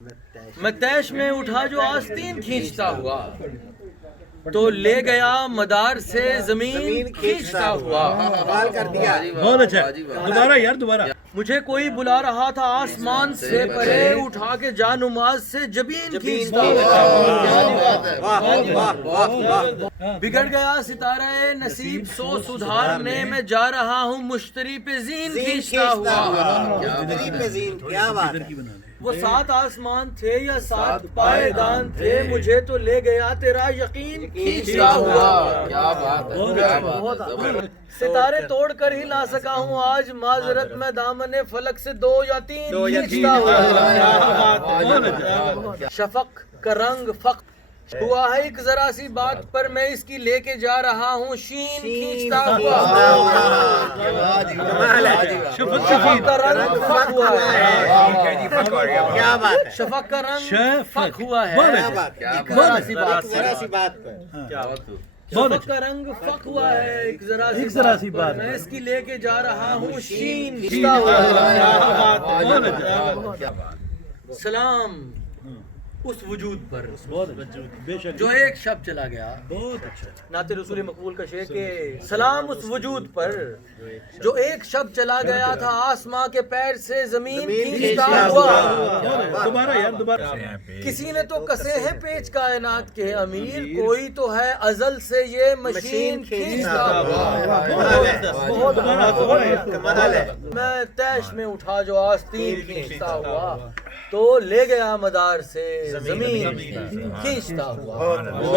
میں تیش میں اٹھا جو آستین کھینچتا ہوا تو لے گیا مدار سے زمین کھینچتا ہوا. بہت اچھا. دوبارہ یار دوبارہ. مجھے کوئی بلا رہا تھا آسمان سے پرے اٹھا کے جا نماز سے جبین کھینچتا ہوا. بگڑ گیا ستارہ نصیب سو سدھارنے میں جا رہا ہوں مشتری پہ زین کھینچتا ہوا. وہ 7 آسمان تھے یا 7 پائیدان تھے مجھے تو لے گیا تیرا یقین کھینچتا ہوا. کیا بات ہے. ستارے توڑ کر ہی لا سکا ہوں آج معذرت میں دامن فلک سے 2 یا 3 کھینچتا ہوا. شفق کا رنگ فق ہوا ہے ایک ذرا سی بات پر میں اس کی لے کے جا رہا ہوں شین کھینچتا ہوا. شفق کا رنگ فق ہوا ہے. شفق کا رنگ فق ہوا ہے ایک ذرا سی بات پر. شفق کا رنگ فق ہوا ہے ایک ذرا سی بات میں اس کی لے کے جا رہا ہوں شین کھینچتا ہوا. سلام اس وجود پر جو ایک شب چلا گیا. بہت اچھا. نعت رسول مقبول کا شعر کہ سلام اس وجود پر جو ایک شب چلا گیا تھا آسماں کے پیر سے زمین کھینچتا ہوا. دوبارہ یار دوبارہ. کسی نے تو کسے ہیں پیچ کائنات کے امیر کوئی تو ہے ازل سے یہ مشین کھینچتا ہوا. میں تیش میں اٹھا جو آستین کھینچتا ہوا تو لے گیا مدار سے زمین کھینچتا ہوا.